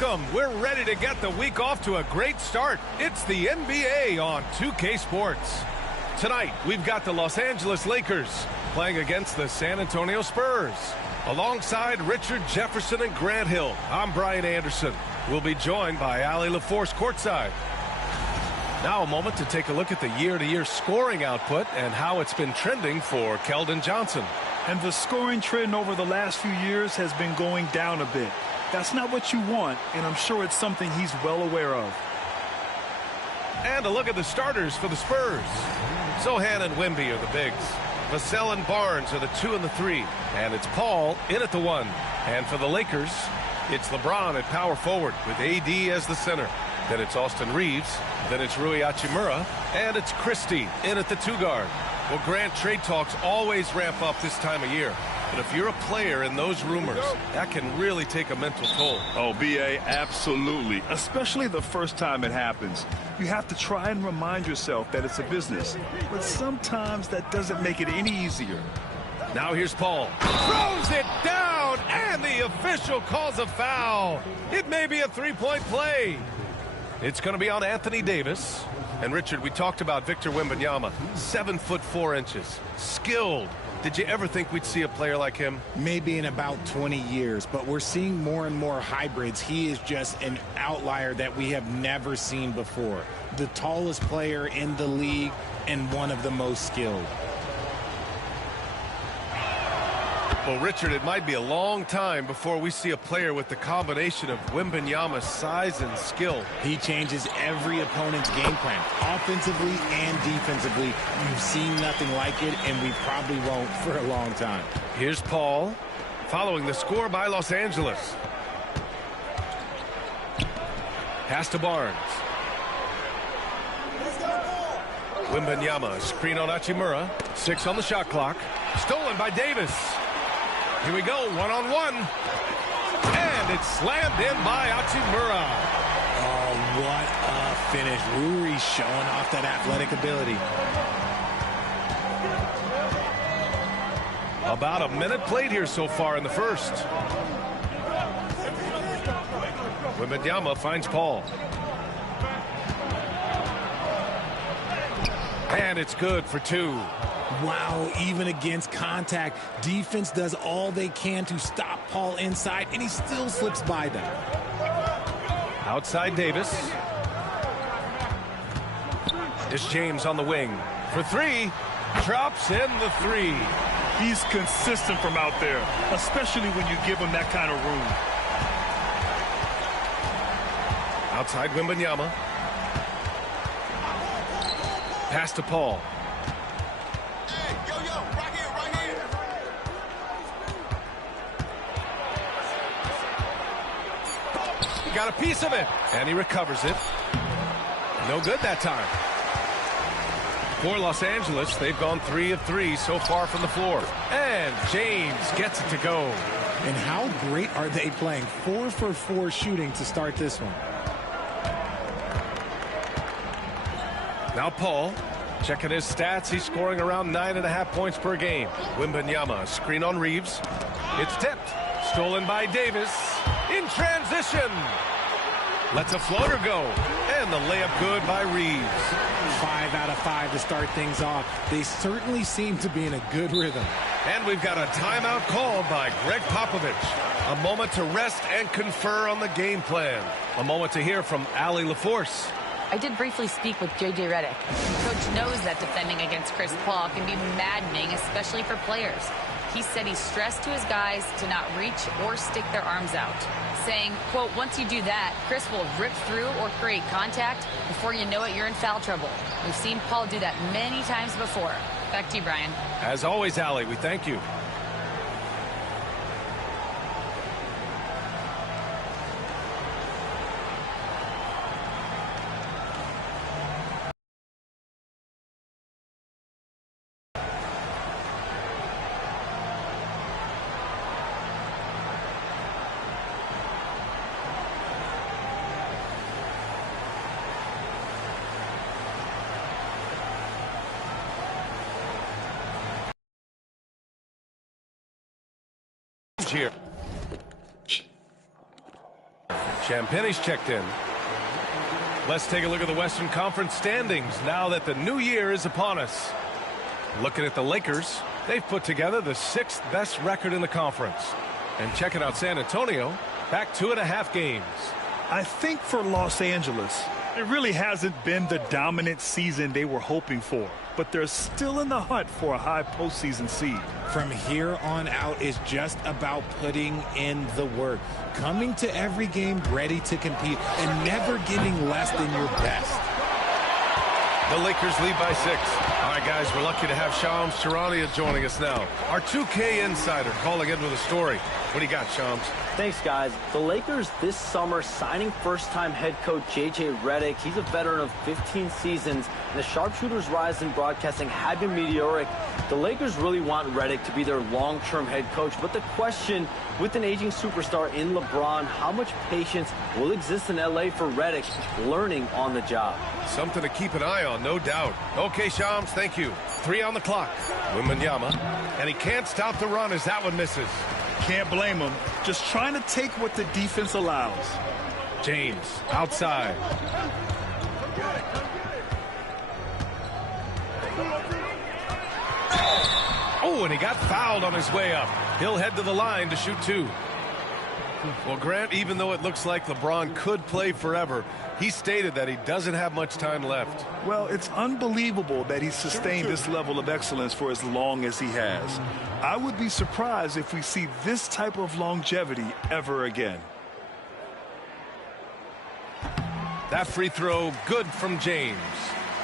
Welcome. We're ready to get the week off to a great start. It's the NBA on 2K Sports. Tonight, we've got the Los Angeles Lakers playing against the San Antonio Spurs. Alongside Richard Jefferson and Grant Hill, I'm Brian Anderson. We'll be joined by Allie LaForce courtside. Now a moment to take a look at the year-to-year scoring output and how it's been trending for Keldon Johnson. And the scoring trend over the last few years has been going down a bit. That's not what you want, and I'm sure it's something he's well aware of. And a look at the starters for the Spurs. Sohan and Wemby are the bigs. Vassell and Barnes are the 2 and the 3. And it's Paul in at the 1. And for the Lakers, it's LeBron at power forward with AD as the center. Then it's Austin Reeves. Then it's Rui Hachimura. And it's Christie in at the 2 guard. Well, Grant, trade talks always ramp up this time of year. But if you're a player in those rumors, that can really take a mental toll. Oh, B.A., absolutely. Especially the first time it happens. You have to try and remind yourself that it's a business. But sometimes that doesn't make it any easier. Now here's Paul. Throws it down, and the official calls a foul. It may be a three-point play. It's going to be on Anthony Davis. And, Richard, we talked about Victor Wembanyama, 7'4", skilled. Did you ever think we'd see a player like him? Maybe in about 20 years, but we're seeing more and more hybrids. He is just an outlier that we have never seen before. The tallest player in the league and one of the most skilled. Well, Richard, it might be a long time before we see a player with the combination of Wembanyama's size and skill. He changes every opponent's game plan, offensively and defensively. You've seen nothing like it, and we probably won't for a long time. Here's Paul, following the score by Los Angeles. Pass to Barnes. Wembanyama, screen on Hachimura. 6 on the shot clock. Stolen by Davis. Here we go, one-on-one. And it's slammed in by Hachimura. Oh, what a finish. Rui showing off that athletic ability. About a minute played here so far in the first. Wembanyama finds Paul. And it's good for 2. Wow, even against contact, defense does all they can to stop Paul inside, and he still slips by them. Outside Davis. It's James on the wing. For 3, drops in the 3. He's consistent from out there, especially when you give him that kind of room. Outside Wembanyama. Pass to Paul. Got a piece of it, and he recovers it. No good that time. For Los Angeles, they've gone 3 of 3 so far from the floor. And James gets it to go. And how great are they playing? 4 for 4 shooting to start this one. Now Paul, checking his stats. He's scoring around 9.5 points per game. Wembanyama, screen on Reeves. It's tipped. Stolen by Davis. In transition. Lets a floater go. And the layup good by Reeves. 5 out of 5 to start things off. They certainly seem to be in a good rhythm. And we've got a timeout called by Greg Popovich. A moment to rest and confer on the game plan. A moment to hear from Allie LaForce. I did briefly speak with J.J. Redick. Coach knows that defending against Chris Paul can be maddening, especially for players. He said he stressed to his guys to not reach or stick their arms out, saying, quote, once you do that, Chris will rip through or create contact. Before you know it, you're in foul trouble. We've seen Paul do that many times before. Back to you, Brian. As always, Allie, we thank you. Here. And Penny's checked in. Let's take a look at the Western Conference standings now that the new year is upon us. Looking at the Lakers, they've put together the 6th best record in the conference. And checking out San Antonio, back 2.5 games. I think for Los Angeles, it really hasn't been the dominant season they were hoping for, but they're still in the hunt for a high postseason seed. From here on out is just about putting in the work, coming to every game ready to compete, and never giving less than your best. The Lakers lead by 6. All right, guys, we're lucky to have Shams Charania joining us now. Our 2K insider calling in with a story. What do you got, Shams? Thanks, guys. The Lakers this summer signing first-time head coach J.J. Redick. He's a veteran of 15 seasons, and the sharpshooter's rise in broadcasting had been meteoric. The Lakers really want Redick to be their long-term head coach, but the question, with an aging superstar in LeBron, how much patience will exist in L.A. for Redick learning on the job? Something to keep an eye on, no doubt. Okay, Shams, thank you. 3 on the clock. Wembanyama, and he can't stop the run as that one misses. Can't blame him. Just trying to take what the defense allows. James, outside. Oh, and he got fouled on his way up. He'll head to the line to shoot 2. Well, Grant, even though it looks like LeBron could play forever, he stated that he doesn't have much time left. Well, it's unbelievable that he's sustained this level of excellence for as long as he has. I would be surprised if we see this type of longevity ever again. That free throw, good from James.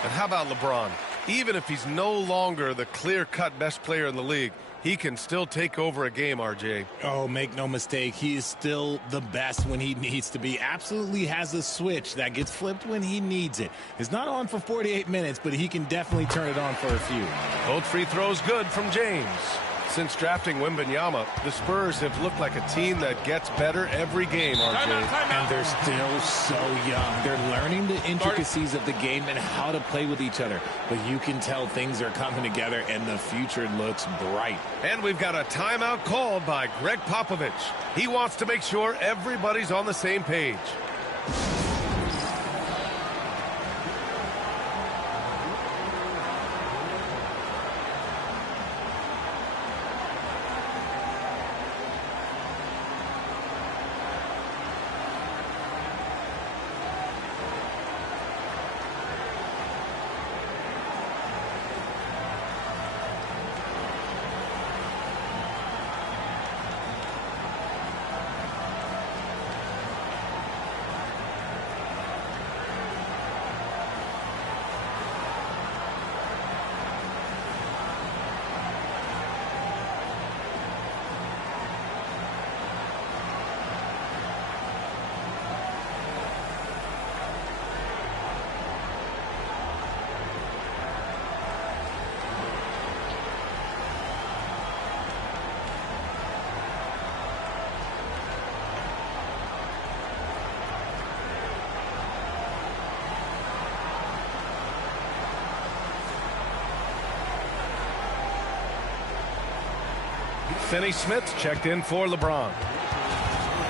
And how about LeBron? Even if he's no longer the clear-cut best player in the league, he can still take over a game, RJ. Oh, make no mistake, he is still the best when he needs to be. Absolutely has a switch that gets flipped when he needs it. It's not on for 48 minutes, but he can definitely turn it on for a few. Both free throws good from James. Since drafting Wembanyama, the Spurs have looked like a team that gets better every game, RJ. And they're still so young. They're learning the intricacies of the game and how to play with each other. But you can tell things are coming together, and the future looks bright. And we've got a timeout called by Greg Popovich. He wants to make sure everybody's on the same page. Finney Smith checked in for LeBron.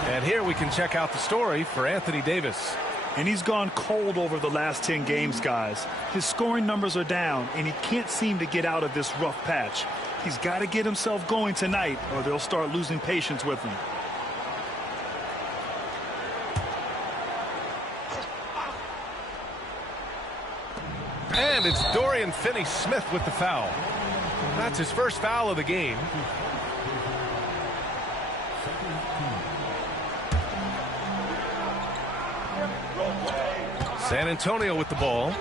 And here we can check out the story for Anthony Davis. And he's gone cold over the last 10 games, guys. His scoring numbers are down, and he can't seem to get out of this rough patch. He's got to get himself going tonight, or they'll start losing patience with him. And it's Dorian Finney-Smith with the foul. That's his first foul of the game. San Antonio with the ball.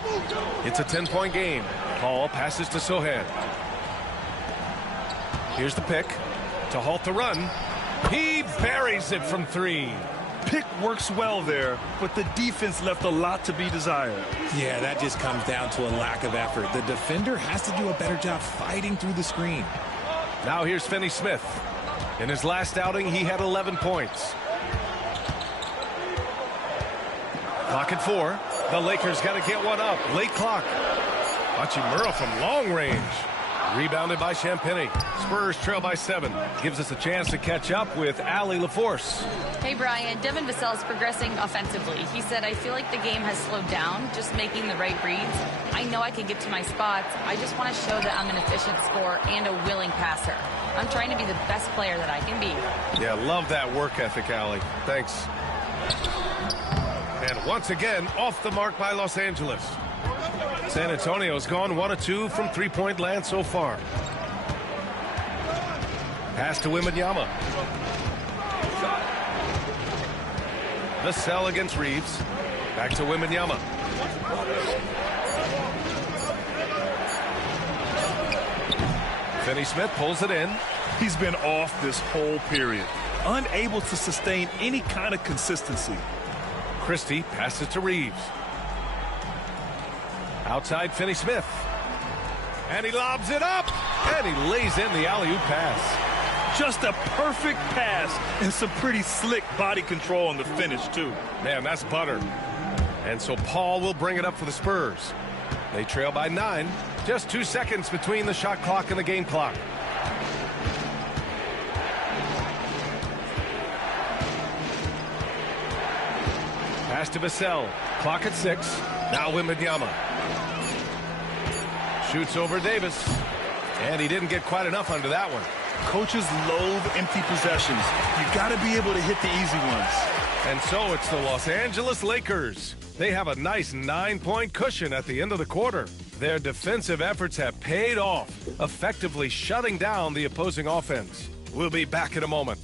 It's a 10-point game. Paul passes to Sohan. Here's the pick to halt the run. He buries it from 3. Pick works well there, but the defense left a lot to be desired. Yeah, that just comes down to a lack of effort. The defender has to do a better job fighting through the screen. Now here's Finney-Smith. In his last outing, he had 11 points. Clock at 4. The Lakers got to get one up. Late clock. Hachimura from long range. Rebounded by Champagny. Spurs trail by 7. Gives us a chance to catch up with Allie LaForce. Hey, Brian. Devin Vassell is progressing offensively. He said, I feel like the game has slowed down, just making the right reads. I know I can get to my spots. I just want to show that I'm an efficient scorer and a willing passer. I'm trying to be the best player that I can be. Yeah, love that work ethic, Allie. Thanks. And once again, off the mark by Los Angeles. San Antonio's gone 1 of 2 from three-point land so far. Pass to Wembanyama. Vassell against Reeves. Back to Wembanyama. Finney-Smith pulls it in. He's been off this whole period, unable to sustain any kind of consistency. Christie passes to Reeves. Outside Finney-Smith. And he lobs it up. And he lays in the alley-oop pass. Just a perfect pass and some pretty slick body control on the finish, too. Man, that's butter. And so Paul will bring it up for the Spurs. They trail by 9. Just 2 seconds between the shot clock and the game clock. Pass to Vassell. Clock at 6. Now Wembanyama. Shoots over Davis. And he didn't get quite enough under that one. Coaches loathe empty possessions. You got to be able to hit the easy ones. And so it's the Los Angeles Lakers. They have a nice 9-point cushion at the end of the quarter. Their defensive efforts have paid off, effectively shutting down the opposing offense. We'll be back in a moment.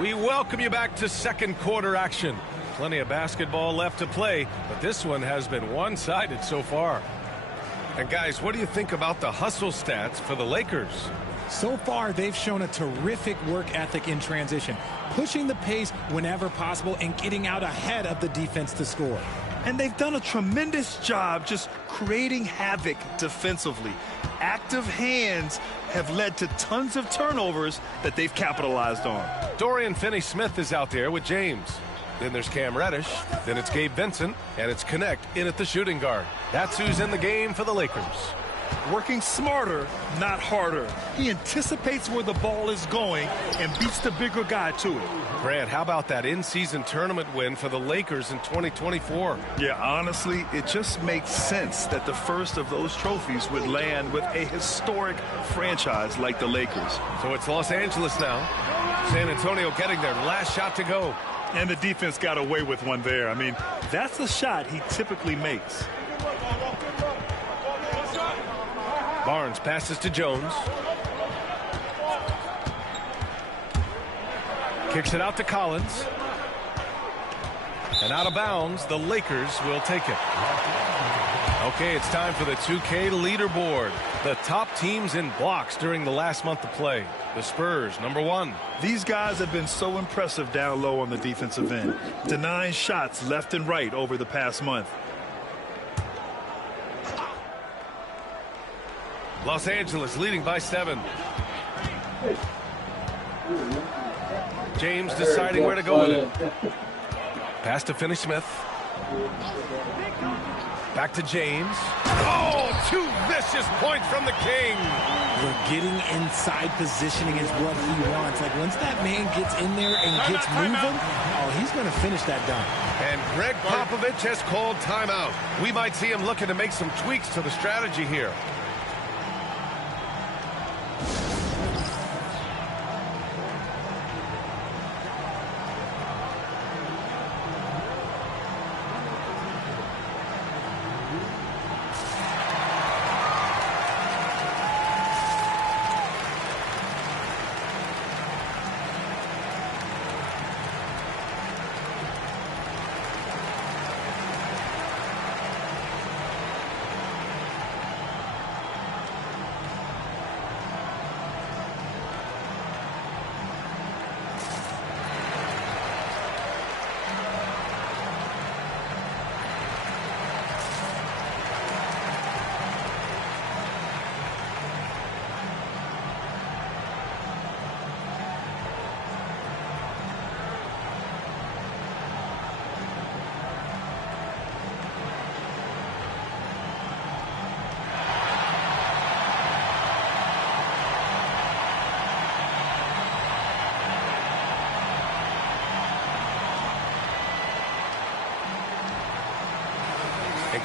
We welcome you back to second quarter action. Plenty of basketball left to play, but this one has been one-sided so far. And guys, what do you think about the hustle stats for the Lakers? So far, they've shown a terrific work ethic in transition, pushing the pace whenever possible and getting out ahead of the defense to score. And they've done a tremendous job just creating havoc defensively. Active hands have led to tons of turnovers that they've capitalized on. Dorian Finney-Smith is out there with James. Then there's Cam Reddish. Then it's Gabe Vincent. And it's Connect in at the shooting guard. That's who's in the game for the Lakers. Working smarter, not harder. He anticipates where the ball is going and beats the bigger guy to it. Grant, how about that in-season tournament win for the Lakers in 2024? Yeah, honestly, it just makes sense that the first of those trophies would land with a historic franchise like the Lakers. So it's Los Angeles now. San Antonio getting their last shot to go. And the defense got away with one there. I mean, that's the shot he typically makes. Barnes passes to Jones. Kicks it out to Collins. And out of bounds, the Lakers will take it. Okay, it's time for the 2K leaderboard. The top teams in blocks during the last month of play. The Spurs, number 1. These guys have been so impressive down low on the defensive end, denying shots left and right over the past month. Los Angeles leading by 7. James deciding where to go with it. Pass to Finney-Smith. Back to James. Oh, 2 vicious points from the King. We're getting inside positioning is what he wants. Like, once that man gets in there and gets moving, oh, he's going to finish that dunk. And Greg Popovich has called timeout. We might see him looking to make some tweaks to the strategy here.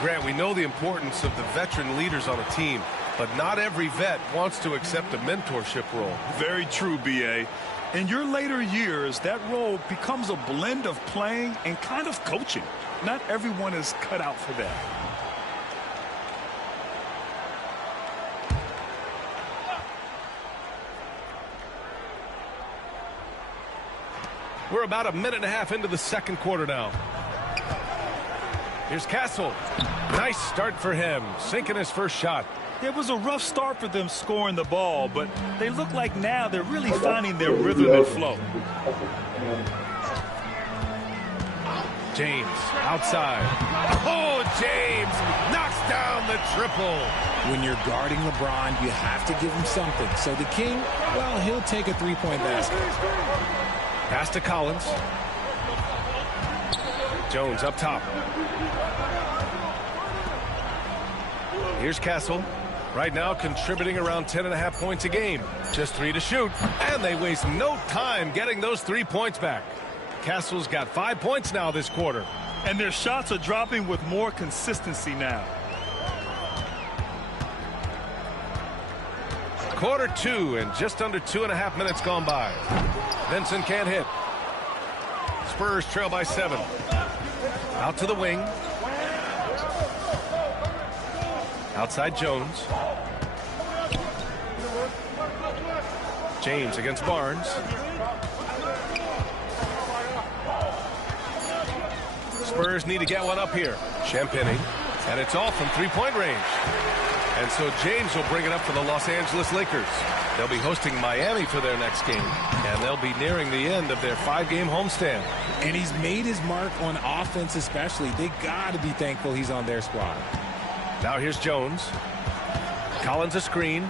Grant, we know the importance of the veteran leaders on a team, but not every vet wants to accept a mentorship role. Very true, B.A. In your later years, that role becomes a blend of playing and kind of coaching. Not everyone is cut out for that. We're about a minute and a half into the second quarter now. Here's Castle. Nice start for him, sinking his first shot. It was a rough start for them scoring the ball, but they look like now they're really finding their rhythm and flow. James outside. Oh, James knocks down the triple. When you're guarding LeBron, you have to give him something. So the King, well, he'll take a three-point basket. Pass to Collins. Jones up top. Here's Castle. Right now contributing around 10.5 points a game. Just 3 to shoot. And they waste no time getting those 3 points back. Castle's got 5 points now this quarter. And their shots are dropping with more consistency now. Quarter 2 and just under 2.5 minutes gone by. Vincent can't hit. Spurs trail by 7. Out to the wing. Outside Jones. James against Barnes. Spurs need to get one up here. Champagny. And it's all from three-point range. And so James will bring it up for the Los Angeles Lakers. They'll be hosting Miami for their next game. And they'll be nearing the end of their 5-game homestand. And he's made his mark on offense especially. They got to be thankful he's on their squad. Now here's Jones. Collins a screen.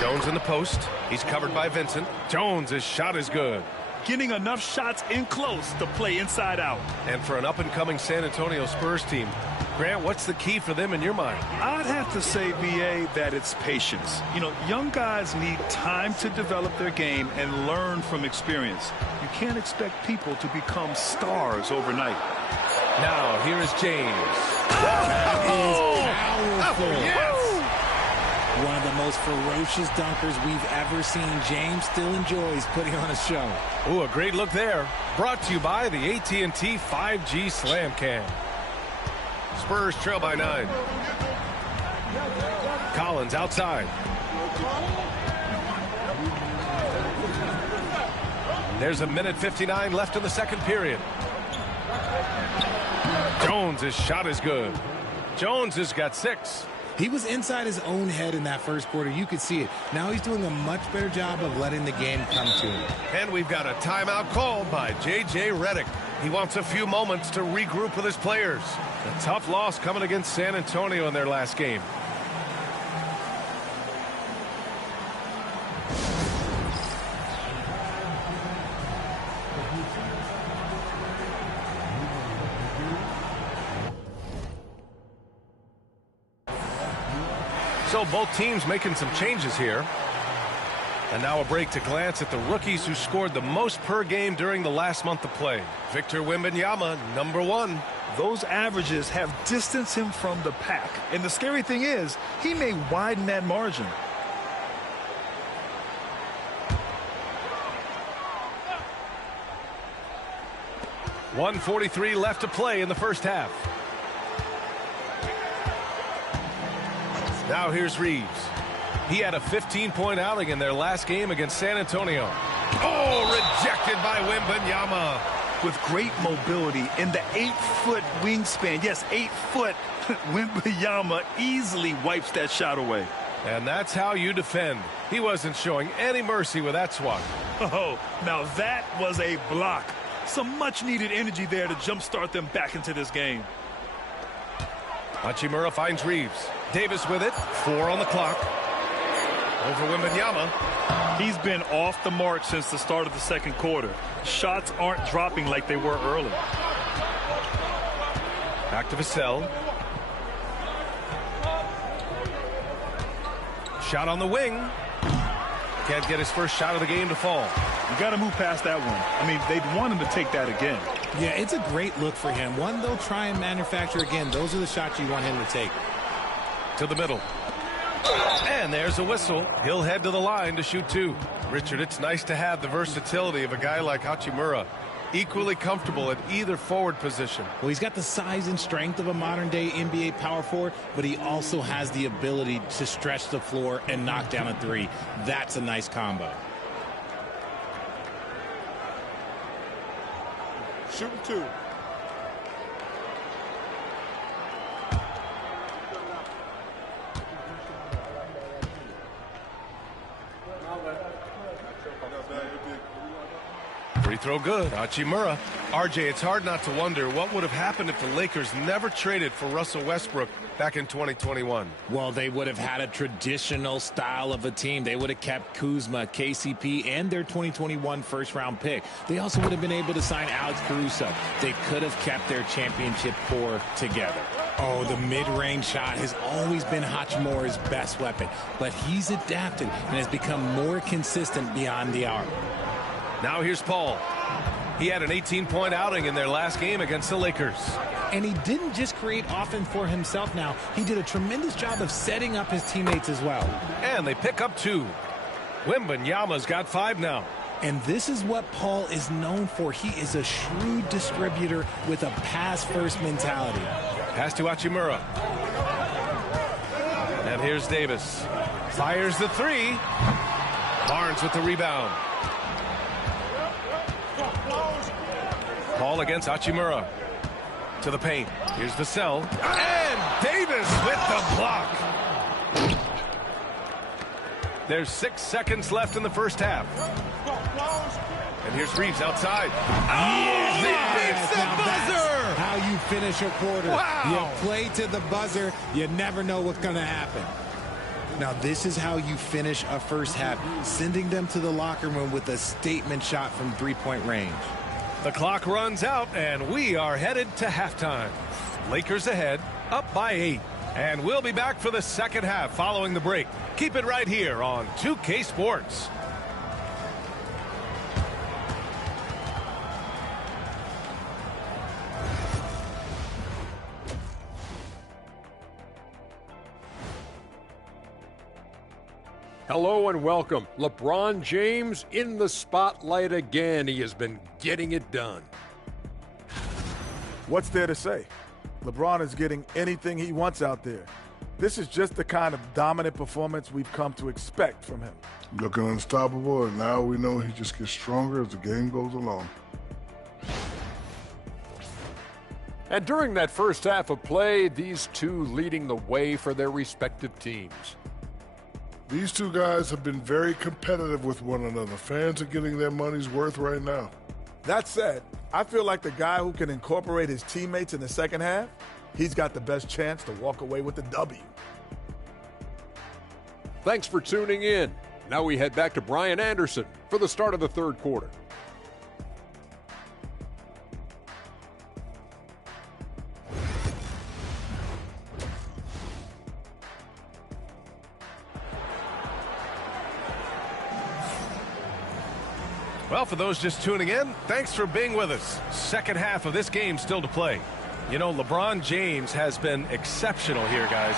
Jones in the post. He's covered by Vincent. Jones' shot is good. Getting enough shots in close to play inside out. And for an up-and-coming San Antonio Spurs team, Grant, what's the key for them in your mind? I'd have to say, B.A., that it's patience. You know, young guys need time to develop their game and learn from experience. You can't expect people to become stars overnight. Now, here is James. That is powerful. Yes! One of the most ferocious dunkers we've ever seen. James still enjoys putting on a show. Ooh, a great look there. Brought to you by the AT&T 5G Slam Cam. Spurs trail by 9. Collins outside. There's a minute 59 left in the second period. Jones' shot is good. Jones has got 6. He was inside his own head in that first quarter. You could see it. Now he's doing a much better job of letting the game come to him. And we've got a timeout called by J.J. Redick. He wants a few moments to regroup with his players. A tough loss coming against San Antonio in their last game. So both teams making some changes here. And now a break to glance at the rookies who scored the most per game during the last month of play. Victor Wembanyama, number 1. Those averages have distanced him from the pack. And the scary thing is, he may widen that margin. .143 left to play in the first half. Now here's Reeves. He had a 15-point outing in their last game against San Antonio. Oh, rejected by Wembanyama. With great mobility in the 8-foot wingspan. Yes, 8 foot. Wembanyama easily wipes that shot away. And that's how you defend. He wasn't showing any mercy with that swat. Oh, now that was a block. Some much-needed energy there to jumpstart them back into this game. Hachimura finds Reeves. Davis with it. 4 on the clock. Over Wembanyama. He's been off the mark since the start of the second quarter. Shots aren't dropping like they were early. Back to Vassell. Shot on the wing. Can't get his first shot of the game to fall. You got to move past that one. I mean, they'd want him to take that again. Yeah, it's a great look for him. One they'll try and manufacture again. Those are the shots you want him to take. To the middle. And there's a whistle. He'll head to the line to shoot 2. Richard, it's nice to have the versatility of a guy like Hachimura. Equally comfortable at either forward position. Well, he's got the size and strength of a modern-day NBA power forward, but he also has the ability to stretch the floor and knock down a 3. That's a nice combo. Shooting 2. Free throw good. Hachimura. RJ, it's hard not to wonder what would have happened if the Lakers never traded for Russell Westbrook back in 2021. Well, they would have had a traditional style of a team. They would have kept Kuzma, KCP, and their 2021 first-round pick. They also would have been able to sign Alex Caruso. They could have kept their championship core together. Oh, the mid-range shot has always been Hachimura's best weapon, but he's adapted and has become more consistent beyond the arc. Now here's Paul. He had an 18-point outing in their last game against the Lakers. And he didn't just create offense for himself now. He did a tremendous job of setting up his teammates as well. And they pick up 2. Wembanyama's got 5 now. And this is what Paul is known for. He is a shrewd distributor with a pass-first mentality. Pass to Hachimura. And here's Davis. Fires the 3. Barnes with the rebound. Paul against Hachimura. To the paint. Here's Vassell. And Davis with the block. There's 6 seconds left in the first half. And here's Reeves outside. Oh, he beats the buzzer! How you finish a quarter. Wow. You play to the buzzer. You never know what's going to happen. Now, this is how you finish a first half, sending them to the locker room with a statement shot from three-point range. The clock runs out, and we are headed to halftime. Lakers ahead, up by 8. And we'll be back for the second half following the break. Keep it right here on 2K Sports. Hello and welcome. LeBron James in the spotlight again. He has been getting it done. What's there to say? LeBron is getting anything he wants out there. This is just the kind of dominant performance we've come to expect from him. Looking unstoppable, and now we know he just gets stronger as the game goes along. And during that first half of play, these two leading the way for their respective teams. These two guys have been very competitive with one another. Fans are getting their money's worth right now. That said, I feel like the guy who can incorporate his teammates in the second half, he's got the best chance to walk away with the W. Thanks for tuning in. Now we head back to Brian Anderson for the start of the third quarter. Well, for those just tuning in, thanks for being with us. Second half of this game still to play. You know, LeBron James has been exceptional here, guys.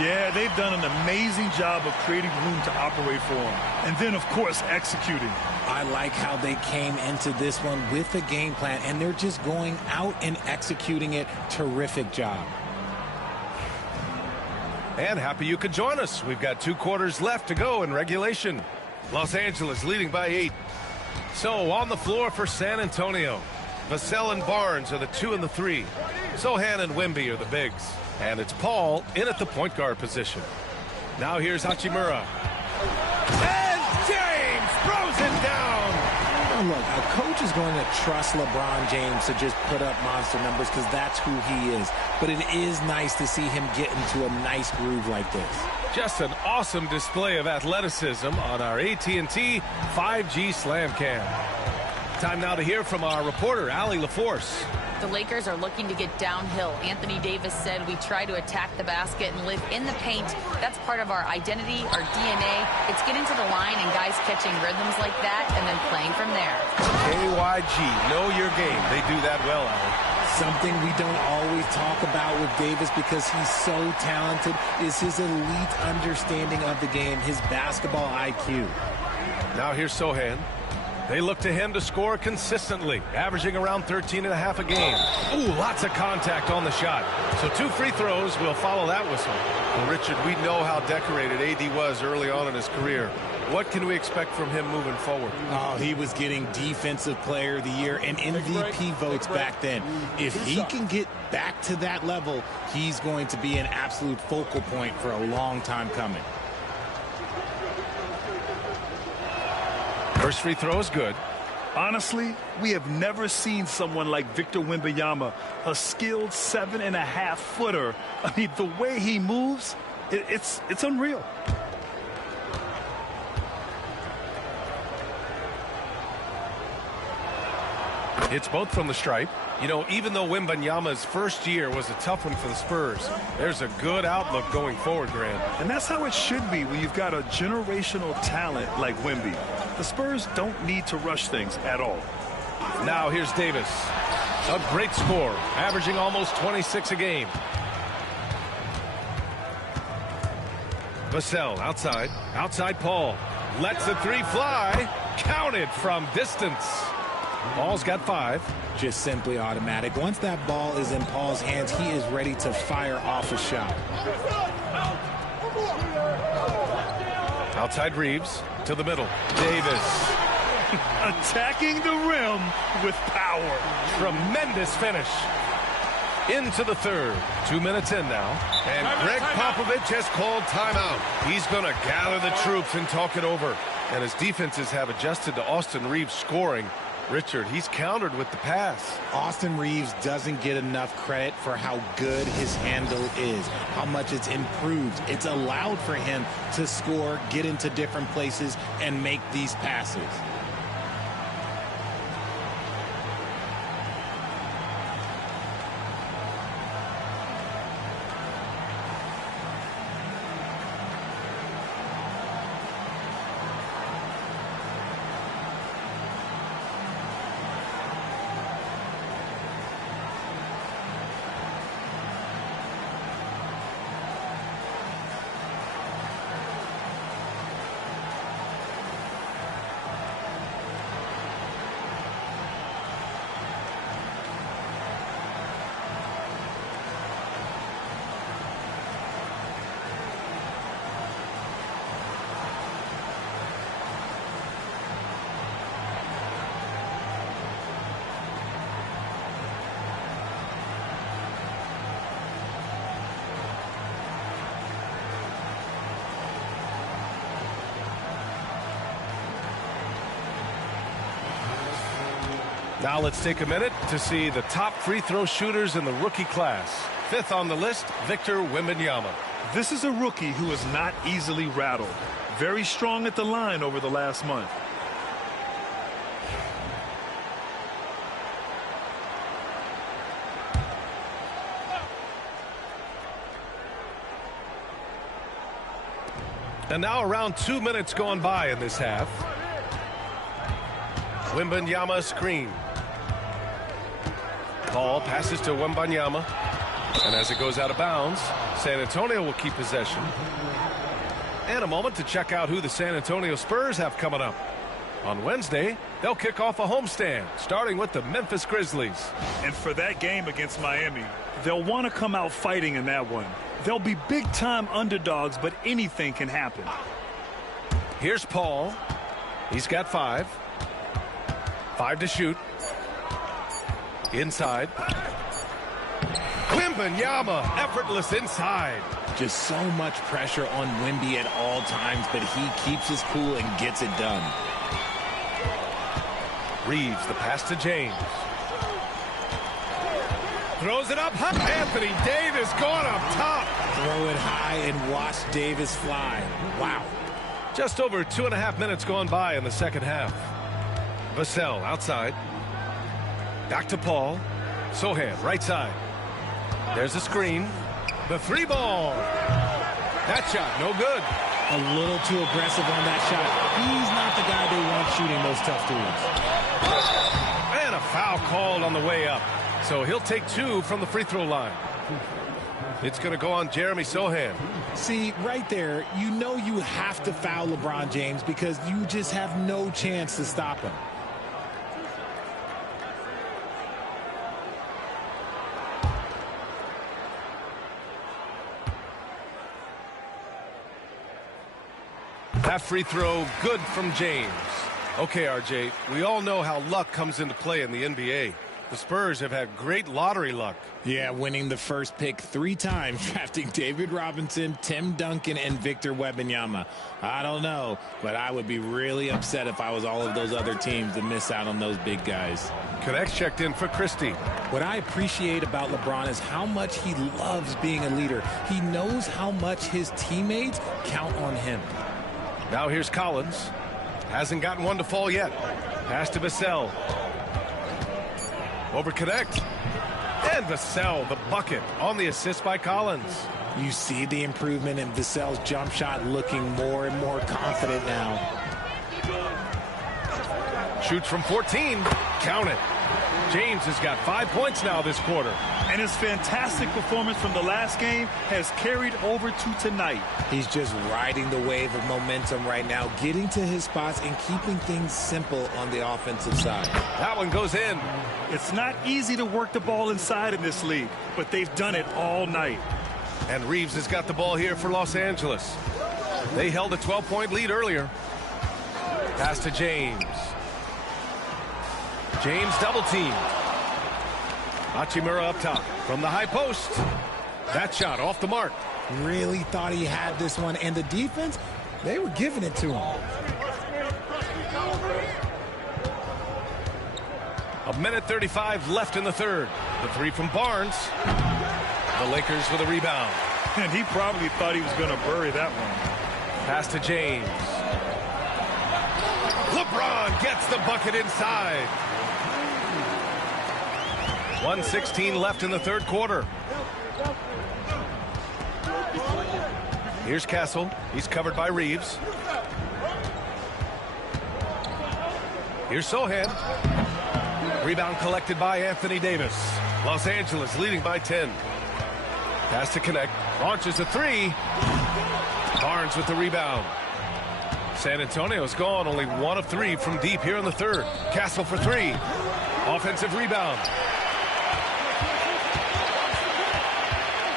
Yeah, they've done an amazing job of creating room to operate for him. And then, of course, executing. I like how they came into this one with a game plan, and they're just going out and executing it. Terrific job. And happy you could join us. We've got 2 quarters left to go in regulation. Los Angeles leading by 8. So on the floor for San Antonio, Vassell and Barnes are the 2 and the 3. Sohan and Wemby are the bigs. And it's Paul in at the point guard position. Now here's Hachimura. And James throws it down. Now look, a coach is going to trust LeBron James to just put up monster numbers because that's who he is. But it is nice to see him get into a nice groove like this. Just an awesome display of athleticism on our AT&T 5G Slam Cam. Time now to hear from our reporter, Allie LaForce. The Lakers are looking to get downhill. Anthony Davis said we try to attack the basket and live in the paint. That's part of our identity, our DNA. It's getting to the line and guys catching rhythms like that and then playing from there. KYG, know your game. They do that well, Allen. Something we don't always talk about with Davis because he's so talented is his elite understanding of the game, his basketball IQ. Now here's Sohan. They look to him to score consistently, averaging around 13.5 a game. Ooh, lots of contact on the shot. So 2 free throws will follow that whistle. Well, Richard, we know how decorated AD was early on in his career. What can we expect from him moving forward? Oh, he was getting Defensive Player of the Year and MVP votes back then. If he can get back to that level, he's going to be an absolute focal point for a long time coming. First free throw is good. Honestly, we have never seen someone like Victor Wembanyama, a skilled 7.5-footer. I mean, the way he moves, it's unreal. It's both from the stripe. You know, even though Wembanyama's first year was a tough one for the Spurs, there's a good outlook going forward, Grant. And that's how it should be when you've got a generational talent like Wemby. The Spurs don't need to rush things at all. Now here's Davis. A great score, averaging almost 26 a game. Vassell outside. Outside Paul. Lets the 3 fly. Counted from distance. Paul's got 5. Just simply automatic. Once that ball is in Paul's hands, he is ready to fire off a shot. Outside Reeves to the middle. Davis. Attacking the rim with power. Tremendous finish. Into the third. 2 minutes in now. And Greg Popovich has called timeout. He's going to gather the troops and talk it over. And his defenses have adjusted to Austin Reeves scoring. Richard, he's countered with the pass. Austin Reeves doesn't get enough credit for how good his handle is, how much it's improved. It's allowed for him to score, get into different places, and make these passes. Now let's take a minute to see the top free throw shooters in the rookie class. 5th on the list, Victor Wembanyama. This is a rookie who is not easily rattled. Very strong at the line over the last month. And now around 2 minutes gone by in this half. Wembanyama screen. Paul passes to Wembanyama. And as it goes out of bounds, San Antonio will keep possession. And a moment to check out who the San Antonio Spurs have coming up. On Wednesday, they'll kick off a homestand, starting with the Memphis Grizzlies. And for that game against Miami, they'll want to come out fighting in that one. They'll be big-time underdogs, but anything can happen. Here's Paul. He's got 5. 5 to shoot. Inside. Wembanyama, effortless inside. Just so much pressure on Wemby at all times, but he keeps his cool and gets it done. Reeves, the pass to James. Throws it up. Anthony Davis going up top. Throw it high and watch Davis fly. Wow. Just over 2.5 minutes gone by in the second half. Vassell outside. Back to Paul. Sohan, right side. There's a screen. The three ball. That shot, no good. A little too aggressive on that shot. He's not the guy they want shooting those tough threes. And a foul called on the way up. So he'll take 2 from the free throw line. It's going to go on Jeremy Sohan. See, right there, you know you have to foul LeBron James because you just have no chance to stop him. That free throw, good from James. Okay, RJ, we all know how luck comes into play in the NBA. The Spurs have had great lottery luck. Yeah, winning the first pick 3 times, drafting David Robinson, Tim Duncan, and Victor Wembanyama. I don't know, but I would be really upset if I was all of those other teams to miss out on those big guys. Connects checked in for Christie. What I appreciate about LeBron is how much he loves being a leader. He knows how much his teammates count on him. Now here's Collins. Hasn't gotten one to fall yet. Pass to Vassell. Over connect. And Vassell, the bucket, on the assist by Collins. You see the improvement in Vassell's jump shot, looking more and more confident now. Shoots from 14. Count it. James has got 5 points now this quarter. And his fantastic performance from the last game has carried over to tonight. He's just riding the wave of momentum right now, getting to his spots and keeping things simple on the offensive side. That one goes in. It's not easy to work the ball inside in this league, but they've done it all night. And Reeves has got the ball here for Los Angeles. They held a 12-point lead earlier. Pass to James. James double team. Hachimura up top from the high post. That shot off the mark. Really thought he had this one, and the defense, they were giving it to him. A minute 35 left in the third. The three from Barnes. The Lakers with a rebound. And he probably thought he was going to bury that one. Pass to James. LeBron gets the bucket inside. 1:16 left in the third quarter. Here's Castle. He's covered by Reeves. Here's Sohan. Rebound collected by Anthony Davis. Los Angeles leading by 10. Pass to connect. Launches a three. Barnes with the rebound. San Antonio's gone only 1 of 3 from deep here in the third. Castle for 3. Offensive rebound.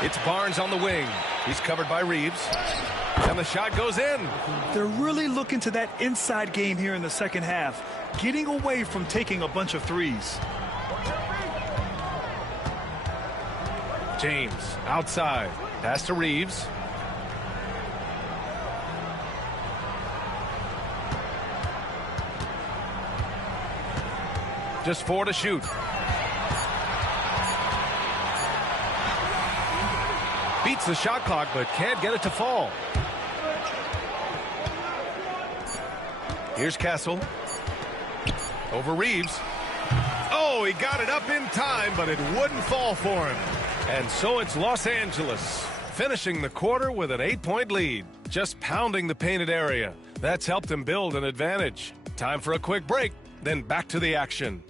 It's Barnes on the wing. He's covered by Reeves. And the shot goes in. They're really looking to that inside game here in the second half, getting away from taking a bunch of threes. James outside. Pass to Reeves. Just 4 to shoot. Beats the shot clock, but can't get it to fall. Here's Castle. Over Reeves. Oh, he got it up in time, but it wouldn't fall for him. And so it's Los Angeles, finishing the quarter with an 8-point lead. Just pounding the painted area. That's helped him build an advantage. Time for a quick break, then back to the action.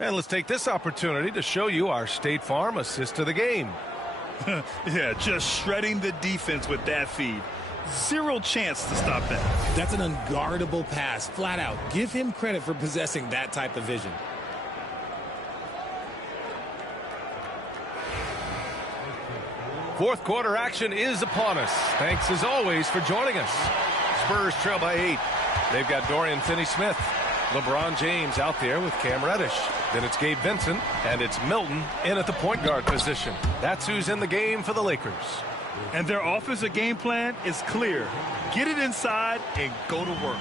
And let's take this opportunity to show you our State Farm assist to the game. Yeah, just shredding the defense with that feed. Zero chance to stop that. That's an unguardable pass, flat out. Give him credit for possessing that type of vision. Fourth quarter action is upon us. Thanks as always for joining us. Spurs trail by 8. They've got Dorian Finney-Smith. LeBron James out there with Cam Reddish. Then it's Gabe Vincent, and it's Milton in at the point guard position. That's who's in the game for the Lakers. And their offensive game plan is clear. Get it inside and go to work.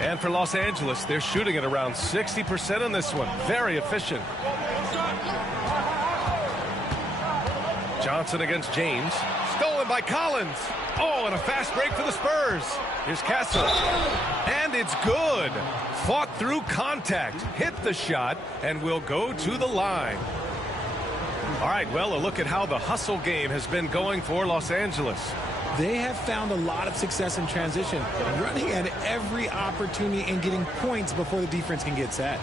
And for Los Angeles, they're shooting at around 60% in this one. Very efficient. Johnson against James. Stolen by Collins. Oh, and a fast break for the Spurs. Here's Castle. And it's good. Fought through contact. Hit the shot and will go to the line. All right, well, a look at how the hustle game has been going for Los Angeles. They have found a lot of success in transition, running at every opportunity and getting points before the defense can get set.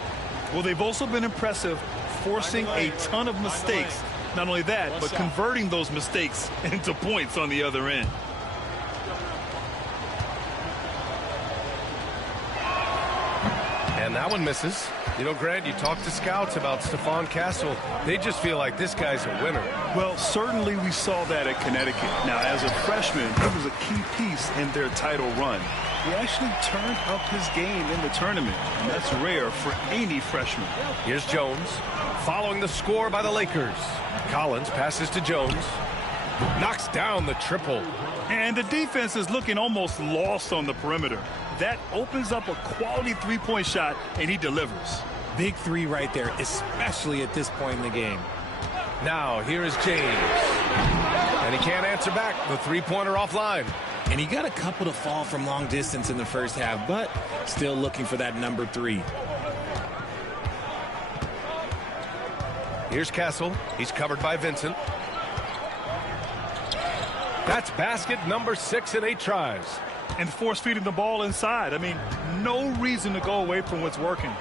Well, they've also been impressive, forcing a ton of mistakes. Not only that, but converting those mistakes into points on the other end. And that one misses. You know, Grant, you talk to scouts about Stephon Castle. They just feel like this guy's a winner. Well, certainly we saw that at Connecticut. Now, as a freshman, he was a key piece in their title run. He actually turned up his game in the tournament, and that's rare for any freshman. Here's Jones, following the score by the Lakers. Collins passes to Jones. Knocks down the triple. And the defense is looking almost lost on the perimeter. That opens up a quality three-point shot, and he delivers. Big three right there, especially at this point in the game. Now, here is James. And he can't answer back. The three-pointer offline. And he got a couple to fall from long distance in the first half, but still looking for that number 3. Here's Castle. He's covered by Vincent. That's basket number 6 in 8 tries. And force-feeding the ball inside. I mean, no reason to go away from what's working.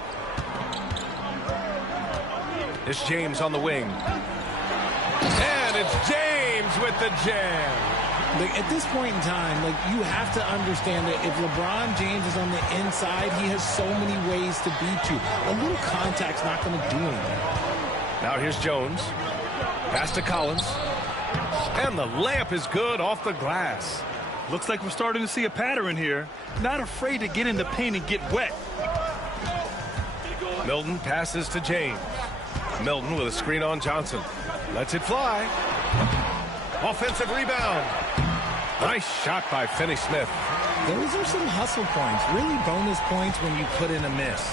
It's James on the wing. And it's James with the jam. Like, at this point in time, you have to understand that if LeBron James is on the inside, he has so many ways to beat you. A little contact's not going to do anything. Now here's Jones. Pass to Collins. And the layup is good off the glass. Looks like we're starting to see a pattern here. Not afraid to get in the paint and get wet. Milton passes to James. Milton with a screen on Johnson. Lets it fly. Offensive rebound. Nice shot by Finney-Smith. Those are some hustle points. Really bonus points when you put in a miss.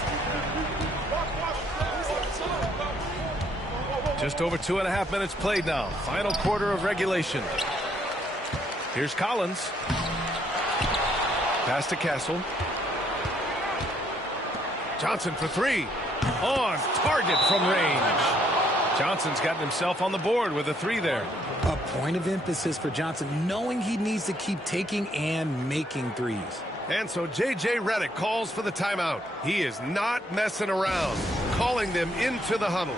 Just over 2.5 minutes played now. Final quarter of regulation. Here's Collins. Pass to Castle. Johnson for 3. On target from range. Johnson's gotten himself on the board with a 3 there. A point of emphasis for Johnson, knowing he needs to keep taking and making threes. And so J.J. Redick calls for the timeout. He is not messing around, calling them into the huddle.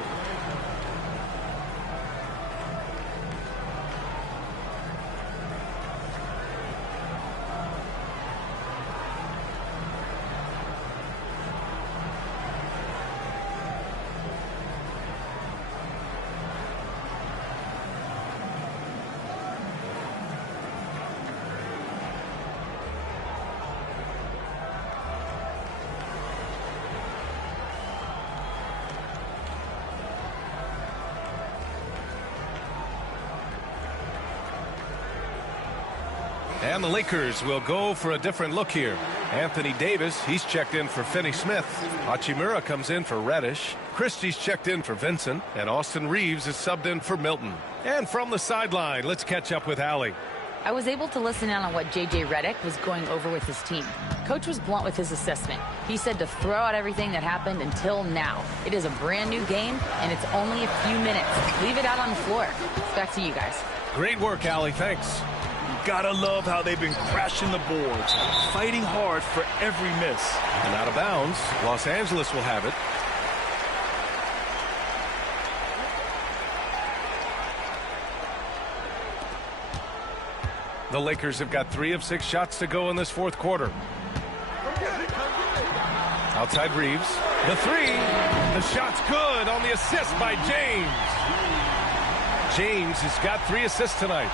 And the Lakers will go for a different look here. Anthony Davis, he's checked in for Finney-Smith. Hachimura comes in for Reddish. Christie's checked in for Vincent. And Austin Reeves is subbed in for Milton. And from the sideline, let's catch up with Allie. I was able to listen in on what J.J. Redick was going over with his team. Coach was blunt with his assessment. He said to throw out everything that happened until now. It is a brand new game, and it's only a few minutes. Leave it out on the floor. It's back to you guys. Great work, Allie. Thanks. Gotta love how they've been crashing the boards, fighting hard for every miss. And out of bounds, Los Angeles will have it. The Lakers have got 3 of 6 shots to go in this fourth quarter. Outside Reeves. The 3. The shot's good on the assist by James. James has got 3 assists tonight.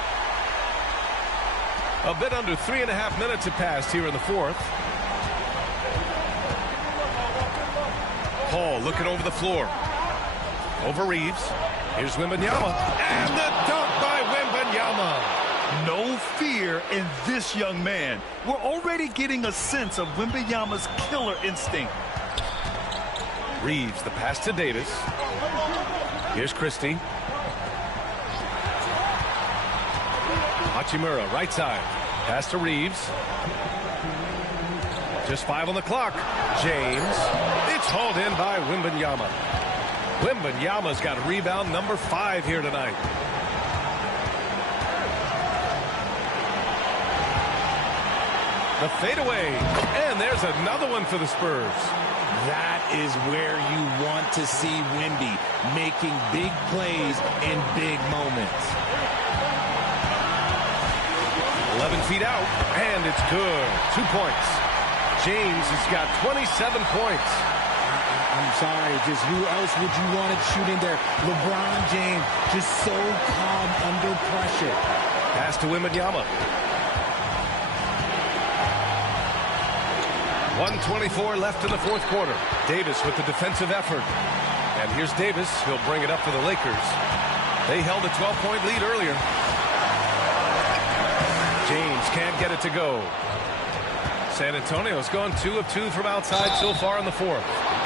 A bit under 3.5 minutes have passed here in the fourth. Paul looking over the floor. Over Reeves. Here's Wembanyama. And the dunk by Wembanyama. no fear in this young man. We're already getting a sense of Wembanyama's killer instinct. Reeves, the pass to Davis. Here's Christie. Hachimura, right side. Pass to Reeves. Just 5 on the clock. James. It's hauled in by Wembanyama. Wembanyama's got rebound number 5 here tonight. The fadeaway. And there's another one for the Spurs. That is where you want to see Wemby, making big plays in big moments. 11 feet out, and it's good. 2 points. James has got 27 points. I'm sorry, just who else would you want it shooting there? LeBron James, just so calm under pressure. Pass to Wembanyama. 1:24 left in the fourth quarter. Davis with the defensive effort. And here's Davis. He'll bring it up for the Lakers. They held a 12-point lead earlier. James can't get it to go. San Antonio's gone 2 of 2 from outside so far in the fourth.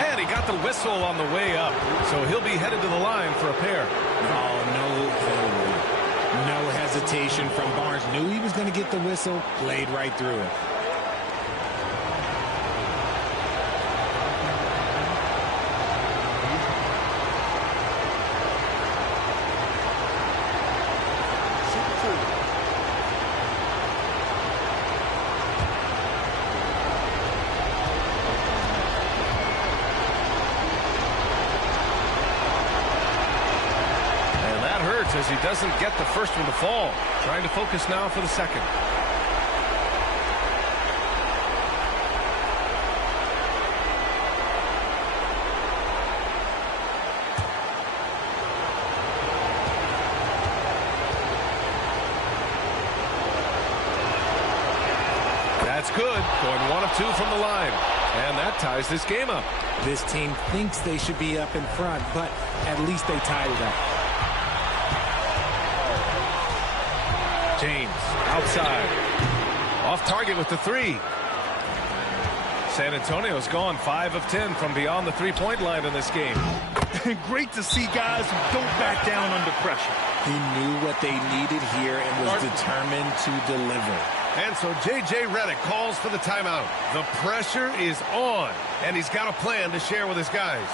And he got the whistle on the way up. So he'll be headed to the line for a pair. No hesitation from Barnes. Knew he was going to get the whistle. Played right through it. As he doesn't get the first one to fall. Trying to focus now for the second. That's good. Going 1 of 2 from the line. And that ties this game up. This team thinks they should be up in front, but at least they tied it up. James outside. Off target with the 3. San Antonio's gone 5 of 10 from beyond the 3-point line in this game. Great to see guys who don't back down under pressure. He knew what they needed here and was determined to deliver. And so J.J. Redick calls for the timeout. The pressure is on, and he's got a plan to share with his guys.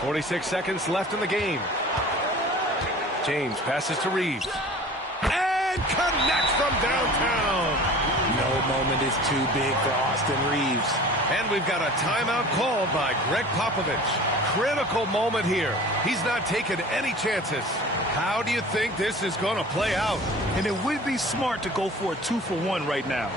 .46 seconds left in the game. James passes to Reeves. And connects from downtown. No moment is too big for Austin Reeves. And we've got a timeout called by Greg Popovich. Critical moment here. He's not taking any chances. How do you think this is going to play out? And it would be smart to go for a 2-for-1 right now.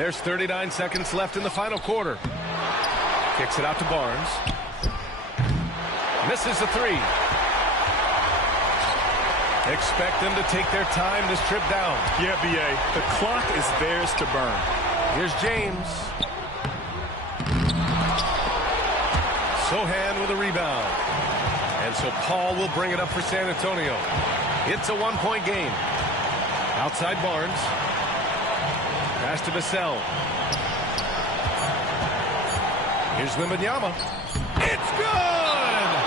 There's 39 seconds left in the final quarter. Kicks it out to Barnes. Misses the three. Expect them to take their time this trip down. Yeah, B.A. The clock is theirs to burn. Here's James. Sohan with a rebound. And so Paul will bring it up for San Antonio. It's a one-point game. Outside Barnes. Pass to Vassell. Here's Wembanyama. It's good!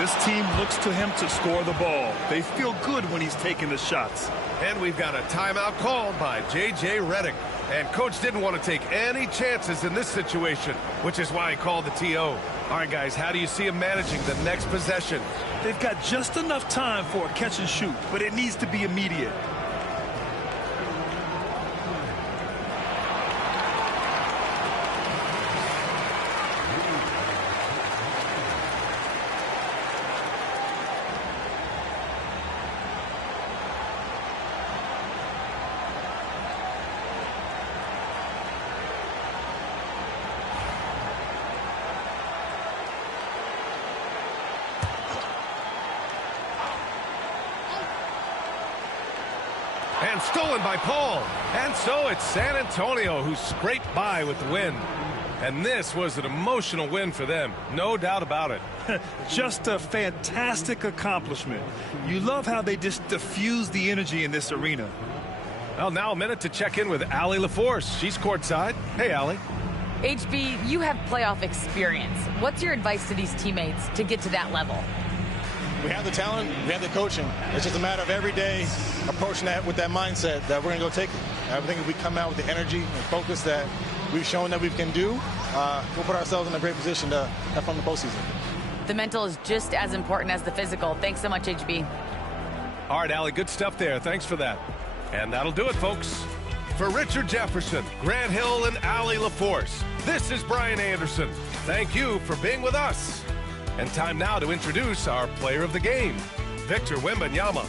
This team looks to him to score the ball. They feel good when he's taking the shots. And we've got a timeout called by J.J. Redick. And Coach didn't want to take any chances in this situation, which is why he called the T.O. All right, guys, how do you see him managing the next possession? They've got just enough time for a catch and shoot, but it needs to be immediate. And stolen by Paul. And so it's San Antonio who scraped by with the win. And this was an emotional win for them. No doubt about it. Just a fantastic accomplishment. You love how they just diffuse the energy in this arena. Well, now a minute to check in with Allie LaForce. She's courtside. Hey, Allie. HB, you have playoff experience. What's your advice to these teammates to get to that level? We have the talent, we have the coaching. It's just a matter of every day approaching that with that mindset that we're going to go take it. I think if we come out with the energy and focus that we've shown that we can do, we'll put ourselves in a great position to have fun in the postseason. The mental is just as important as the physical. Thanks so much, HB. All right, Allie, good stuff there. Thanks for that. And that'll do it, folks. For Richard Jefferson, Grant Hill, and Allie LaForce, this is Brian Anderson. Thank you for being with us. And time now to introduce our player of the game, Victor Wembanyama.